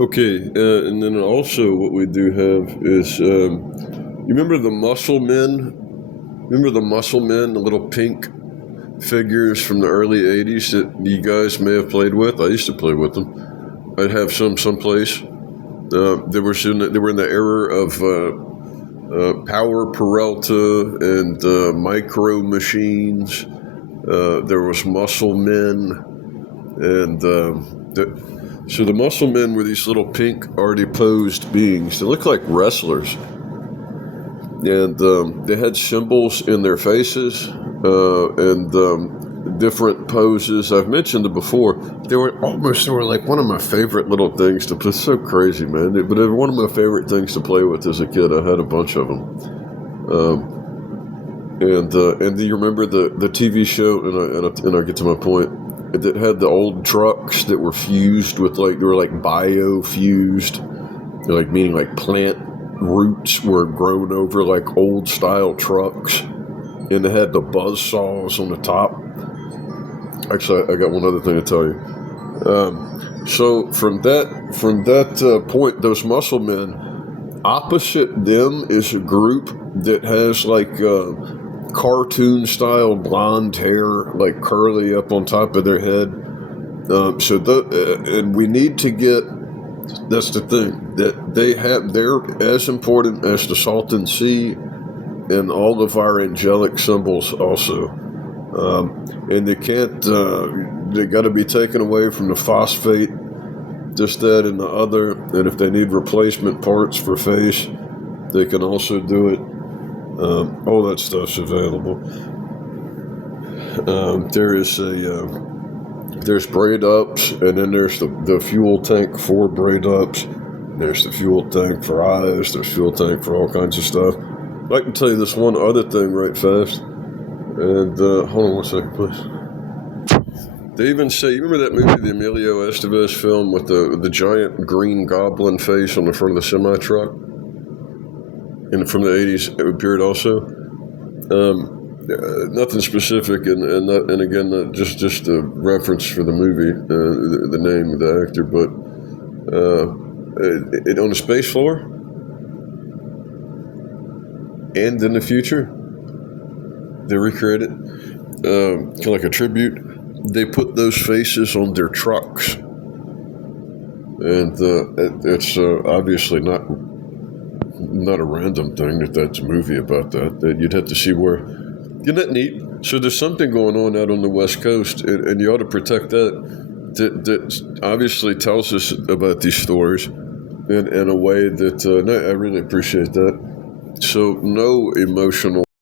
Okay, and then also what we do have is, you remember the Muscle Men? Remember the Muscle Men, the little pink figures from the early '80s that you guys may have played with? I used to play with them. I'd have some someplace. They were in the era of Power Peralta and Micro Machines. There was Muscle Men, and so the Muscle Men were these little pink, already posed beings. They looked like wrestlers, and they had symbols in their faces and different poses. I've mentioned it before. They were like one of my favorite little things to play. So crazy, man. But they were one of my favorite things to play with as a kid. I had a bunch of them. And do you remember the TV show? And I get to my point. That had the old trucks that were fused with they were like bio-fused, like meaning like plant roots were grown over like old style trucks, and they had the buzz saws on the top. Actually, I got one other thing to tell you. So from that point, those Muscle Men, opposite them is a group that has like cartoon style blonde hair, like curly up on top of their head. And we need to get. That's the thing that they're as important as the Salton Sea and all of our angelic symbols also. And they can't. They got to be taken away from the phosphate, this, that, and the other. And if they need replacement parts for face, they can also do it. All that stuff's available. There's braid ups, and then there's the fuel tank for braid ups. There's the fuel tank for eyes. There's fuel tank for all kinds of stuff. I can tell you this one other thing right fast. And hold on one second, please. They even say, you remember that movie, the Emilio Estevez film with the giant green goblin face on the front of the semi truck? And from the '80s period also. Nothing specific, and again, just a reference for the movie, the name of the actor, but it on the space floor and in the future, they recreate it, kind of like a tribute. They put those faces on their trucks, and it's obviously not a random thing that's a movie about that you'd have to see where. Isn't that neat? So there's something going on out on the West Coast, and you ought to protect that obviously tells us about these stories in a way that I really appreciate that. So no emotional